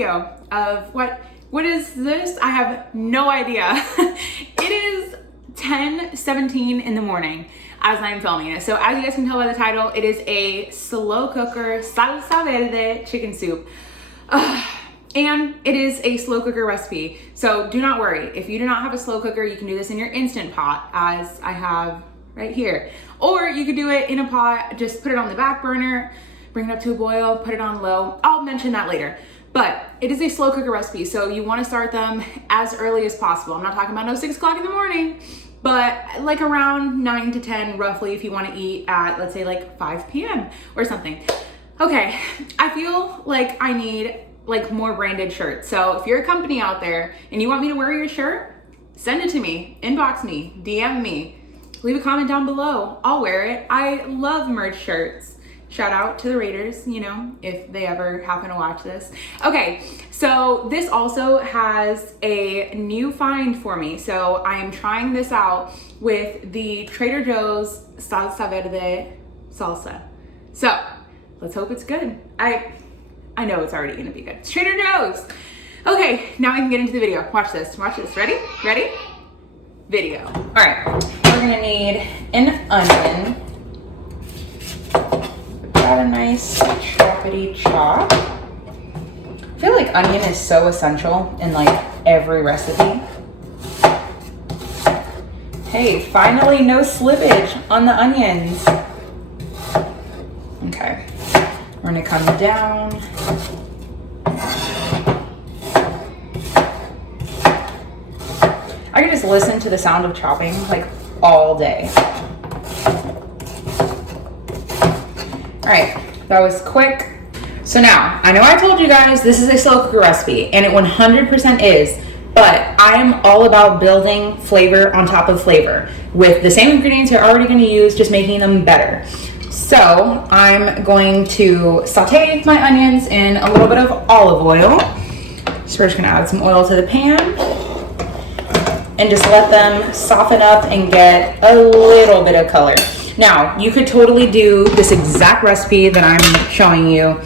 video of what is this? I have no idea. It is 10:17 in the morning as I'm filming it. So as you guys can tell by the title, it is a slow cooker Salsa Verde chicken soup. And it is a slow cooker recipe. So do not worry. If you do not have a slow cooker, you can do this in your Instant Pot, as I have right here. Or you could do it in a pot, just put it on the back burner, bring it up to a boil, put it on low. I'll mention that later. But it is a slow cooker recipe, so you want to start them as early as possible. I'm not talking about no 6 o'clock in the morning, but like around 9 to 10 roughly if you want to eat at, let's say, like 5 p.m. or something. Okay, I feel like I need like more branded shirts. So if you're a company out there and you want me to wear your shirt, send it to me, inbox me, DM me, leave a comment down below. I'll wear it. I love merch shirts. Shout out to the Raiders, you know, if they ever happen to watch this. Okay, so this also has a new find for me. So I am trying this out with the Trader Joe's Salsa Verde salsa. So let's hope it's good. I know it's already gonna be good. It's Trader Joe's. Okay, now we can get into the video. Watch this, Ready? Ready? Video. All right, we're gonna need an onion. Got a nice choppity chop. I feel like onion is so essential in like every recipe. Hey, finally no slippage on the onions. Okay, we're gonna come down. I could just listen to the sound of chopping like all day. All right, that was quick. So now, I know I told you guys this is a slow cooker recipe, and it 100% is, but I am all about building flavor on top of flavor with the same ingredients you're already gonna use, just making them better. So I'm going to saute my onions in a little bit of olive oil. So we're just gonna add some oil to the pan and just let them soften up and get a little bit of color. Now, you could totally do this exact recipe that I'm showing you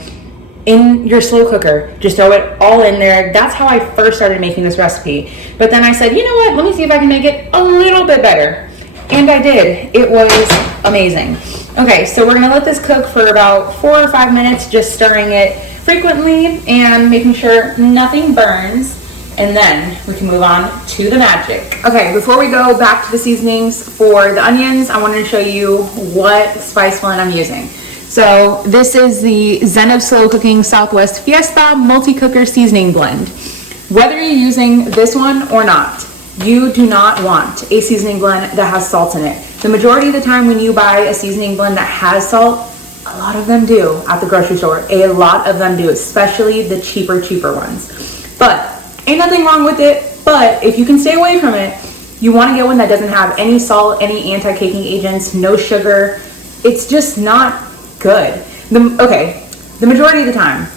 in your slow cooker. Just throw it all in there. That's how I first started making this recipe. But then I said, you know what? Let me see if I can make it a little bit better. And I did. It was amazing. Okay, so we're gonna let this cook for about 4 or 5 minutes, just stirring it frequently and making sure nothing burns. And then we can move on to the magic. Okay, before we go back to the seasonings for the onions, I wanted to show you what spice blend I'm using. So this is the Zen of Slow Cooking Southwest Fiesta Multi-Cooker Seasoning Blend. Whether you're using this one or not, you do not want a seasoning blend that has salt in it. The majority of the time when you buy a seasoning blend that has salt, a lot of them do at the grocery store. A lot of them do, especially the cheaper ones. But ain't nothing wrong with it, but if you can stay away from it, you want to get one that doesn't have any salt, any anti-caking agents, no sugar. It's just not good. The majority of the time,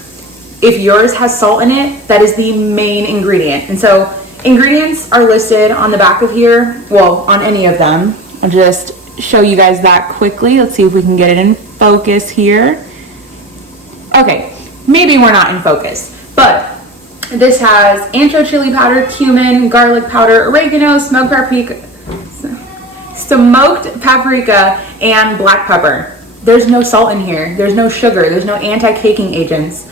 if yours has salt in it, that is the main ingredient. And so ingredients are listed on the back of here, well, on any of them. I'll just show you guys that quickly. Let's see if we can get it in focus here. Okay, maybe we're not in focus, but this has ancho chili powder, cumin, garlic powder, oregano, smoked paprika, and black pepper. There's no salt in here. There's no sugar. There's no anti-caking agents.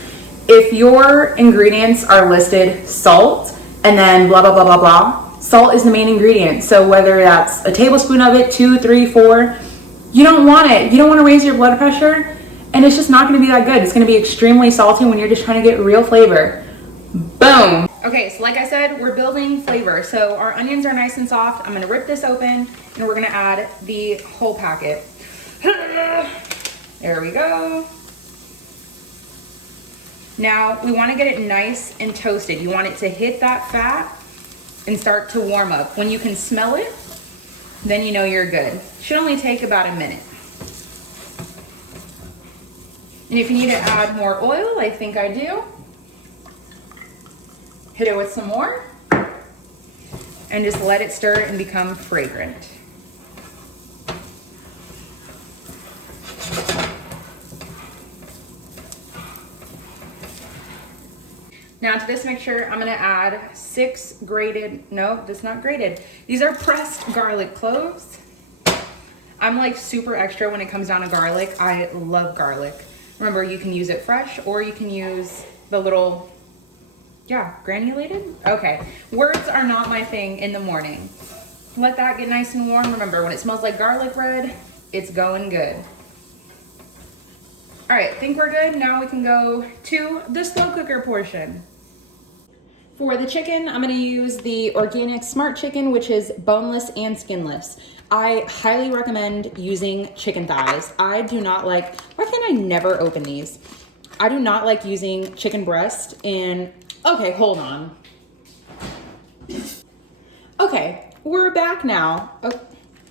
If your ingredients are listed salt and then blah, blah, blah, blah, blah, salt is the main ingredient. So whether that's a tablespoon of it, 2, 3, 4, you don't want it. You don't want to raise your blood pressure, and it's just not going to be that good. It's going to be extremely salty when you're just trying to get real flavor. Boom. Okay, so like I said, we're building flavor. So our onions are nice and soft. I'm gonna rip this open and we're gonna add the whole packet. There we go. Now we wanna get it nice and toasted. You want it to hit that fat and start to warm up. When you can smell it, then you know you're good. Should only take about a minute. And if you need to add more oil, I think I do. Hit it with some more and just let it stir and become fragrant. Now to this mixture, I'm gonna add 6 grated, no, that's not grated. These are pressed garlic cloves. I'm like super extra when it comes down to garlic. I love garlic. Remember, you can use it fresh or you can use the little, yeah, granulated? Okay, words are not my thing in the morning. Let that get nice and warm. Remember, when it smells like garlic bread, it's going good. All right, think we're good. Now we can go to the slow cooker portion. For the chicken, I'm gonna use the organic Smart Chicken, which is boneless and skinless. I highly recommend using chicken thighs. I do not like, why can't I never open these? I do not like using chicken breast in, okay, hold on. Okay, we're back now.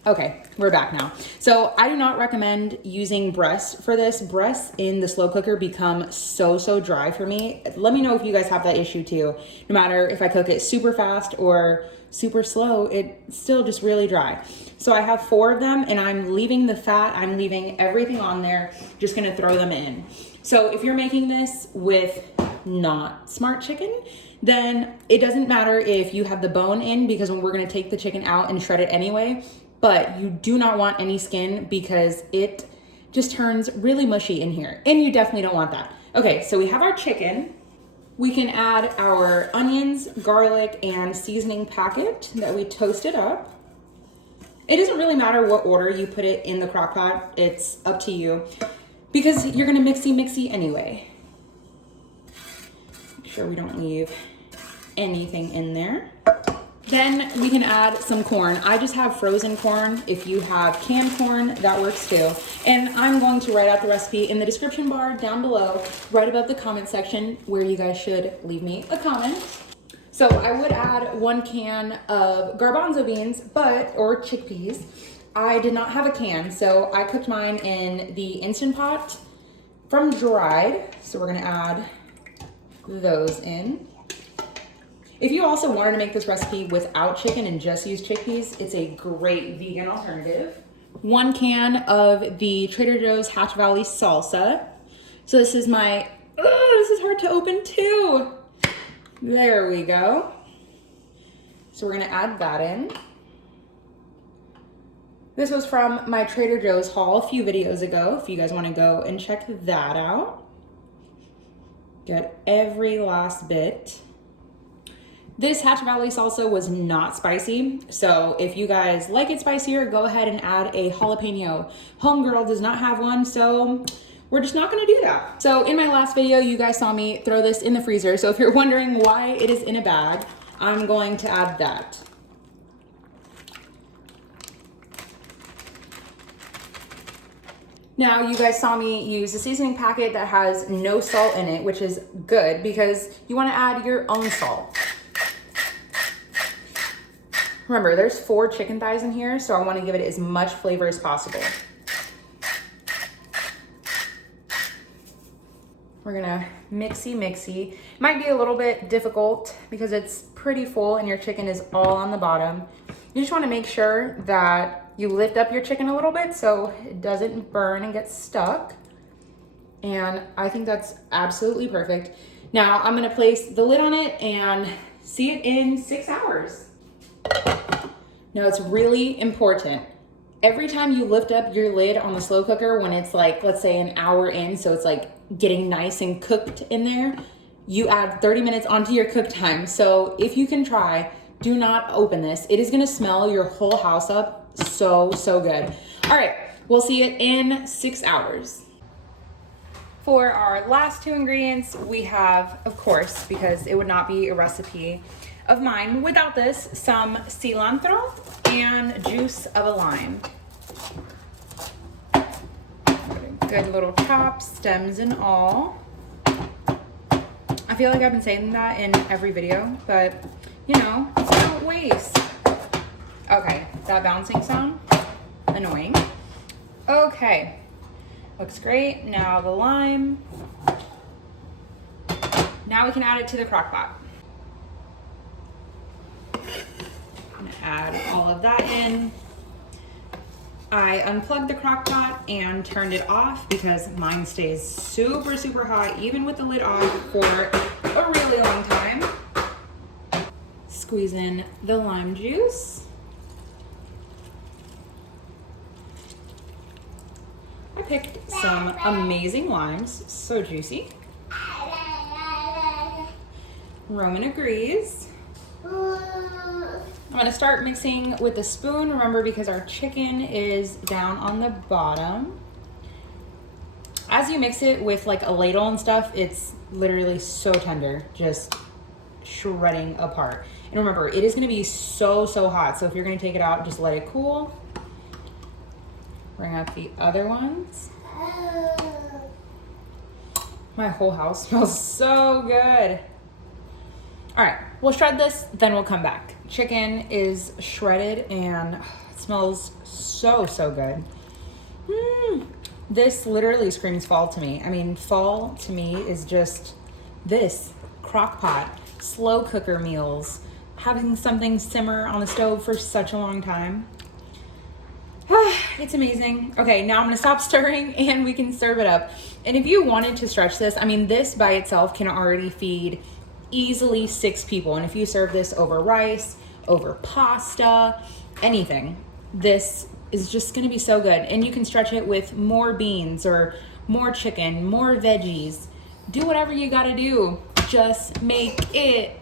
Okay, we're back now. So I do not recommend using breast for this. Breasts in the slow cooker become so dry for me. Let me know if you guys have that issue too. No matter if I cook it super fast or super slow, it's still just really dry. So I have 4 of them and I'm leaving the fat, I'm leaving everything on there, just gonna throw them in. So if you're making this with not Smart Chicken, then it doesn't matter if you have the bone in, because we're gonna take the chicken out and shred it anyway, but you do not want any skin because it just turns really mushy in here, and you definitely don't want that. Okay, so we have our chicken. We can add our onions, garlic, and seasoning packet that we toasted up. It doesn't really matter what order you put it in the crock pot, it's up to you, because you're gonna mixy anyway. Make sure we don't leave anything in there. Then we can add some corn. I just have frozen corn. If you have canned corn, that works too. And I'm going to write out the recipe in the description bar down below, right above the comment section, where you guys should leave me a comment. So I would add 1 can of garbanzo beans, or chickpeas. I did not have a can, so I cooked mine in the Instant Pot from dried. So we're gonna add those in. If you also wanted to make this recipe without chicken and just use chickpeas, it's a great vegan alternative. 1 can of the Trader Joe's Hatch Valley salsa. So this is my, this is hard to open too. There we go. So we're gonna add that in. This was from my Trader Joe's haul a few videos ago, if you guys wanna go and check that out. Get every last bit. This Hatch Valley salsa was not spicy, so if you guys like it spicier, go ahead and add a jalapeno. Homegirl does not have one, so we're just not gonna do that. So in my last video, you guys saw me throw this in the freezer, so if you're wondering why it is in a bag, I'm going to add that. Now, you guys saw me use a seasoning packet that has no salt in it, which is good because you wanna add your own salt. Remember, there's 4 chicken thighs in here, so I want to give it as much flavor as possible. We're gonna mixy. It might be a little bit difficult because it's pretty full and your chicken is all on the bottom. You just want to make sure that you lift up your chicken a little bit so it doesn't burn and get stuck. And I think that's absolutely perfect. Now I'm gonna place the lid on it and see it in 6 hours. Now it's really important. Every time you lift up your lid on the slow cooker when it's like, let's say an hour in, so it's like getting nice and cooked in there, you add 30 minutes onto your cook time. So if you can try, do not open this. It is gonna smell your whole house up so good. All right, we'll see it in 6 hours. For our last 2 ingredients, we have, of course, because it would not be a recipe of mine without this, some cilantro and juice of a lime. Good little chop, stems and all. I feel like I've been saying that in every video, but you know, don't waste. Okay, that bouncing sound, annoying. Okay, looks great. Now the lime. Now we can add it to the crock pot. Add all of that in. I unplugged the crock pot and turned it off because mine stays super hot even with the lid off for a really long time. Squeeze in the lime juice. I picked some amazing limes, so juicy. Roman agrees. I'm gonna start mixing with a spoon, remember, because our chicken is down on the bottom. As you mix it with like a ladle and stuff, it's literally so tender, just shredding apart. And remember, it is gonna be so hot, so if you're gonna take it out, just let it cool. Bring up the other ones. My whole house smells so good. All right, we'll shred this, then we'll come back. Chicken is shredded and it smells so good. This literally screams fall to me. I mean, fall to me is just this Crockpot, slow cooker meals, having something simmer on the stove for such a long time. It's amazing. Okay, now I'm gonna stop stirring and we can serve it up. And if you wanted to stretch this, I mean, this by itself can already feed easily 6 people. And if you serve this over rice, over pasta, anything, this is just gonna be so good. And you can stretch it with more beans or more chicken, more veggies. Do whatever you gotta do. Just make it